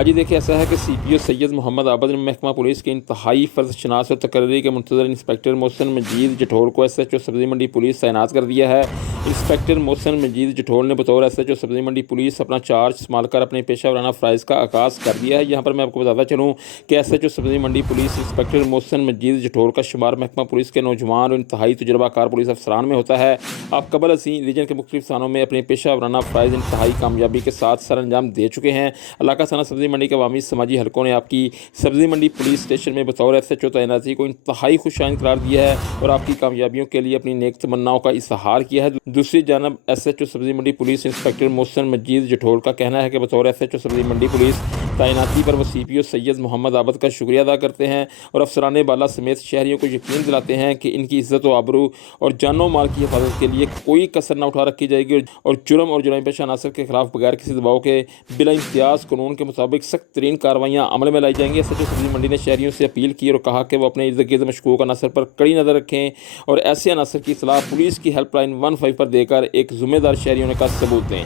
آج ہی دیکھیں ایسا ہے کہ CPO سید محمد عابد نے محکمہ پولیس کے انتہائی فرض شناس اور تقرری کے منتظر انسپکٹر محسن مجید جٹھول کو SHO سبزی منڈی پولیس تعینات کر دیا ہے۔ انسپکٹر محسن مجید جٹھول نے بطور SHO سبزی منڈی پولیس اپنا چارج سنبھال کر اپنے پیشہ ورانہ فرائض کا آغاز کر دیا ہے۔ یہاں پر میں آپ کو بتاتا چلوں کہ SHO سبزی منڈی پولیس انسپکٹر محسن مجید جٹھول کا شمار محکمہ پولیس کے نوجوان اور انتہائی تجربہ کار پولیس افسران میں ہوتا ہے۔ آپ قبل ازیں ریجن کے مختلف تھانوں میں اپنے پیشہ ورانہ فرائض انتہائی کامیابی کے ساتھ سر انجام دے چکے ہیں۔ علاقہ تھانہ سبزی منڈی کے عوامی سماجی حلقوں نے آپ کی سبزی منڈی پولیس اسٹیشن میں بطور SHO تعیناتی کو انتہائی خوش آئند قرار دیا ہے اور آپ کی کامیابیوں کے لیے اپنی نیک تمناؤں کا اظہار کیا ہے۔ دوسری جانب SHO سبزی منڈی پولیس انسپکٹر محسن مجید جٹھول کا کہنا ہے کہ بطور SHO سبزی منڈی پولیس تعیناتی پر وہ CPO سید محمد عابد کا شکریہ ادا کرتے ہیں اور افسران بالا سمیت شہریوں کو یقین دلاتے ہیں کہ ان کی عزت و آبرو اور جان و مال کی حفاظت کے لیے کوئی کسر نہ اٹھا رکھی جائے گی اور جرم اور جرائم پیشہ عناصر کے خلاف بغیر کسی دباؤ کے بلا امتیاز قانون کے مطابق سخت ترین کارروائیاں عمل میں لائی جائیں گی۔ SHO سبزی منڈی نے شہریوں سے اپیل کی اور کہا کہ وہ اپنے ارد گرد مشکوک عناصر پر کڑی نظر رکھیں اور ایسے عناصر کی اطلاع پولیس کی ہیلپ لائن 15 پر دے کر ایک ذمہ دار شہری ہونے کا ثبوت دیں۔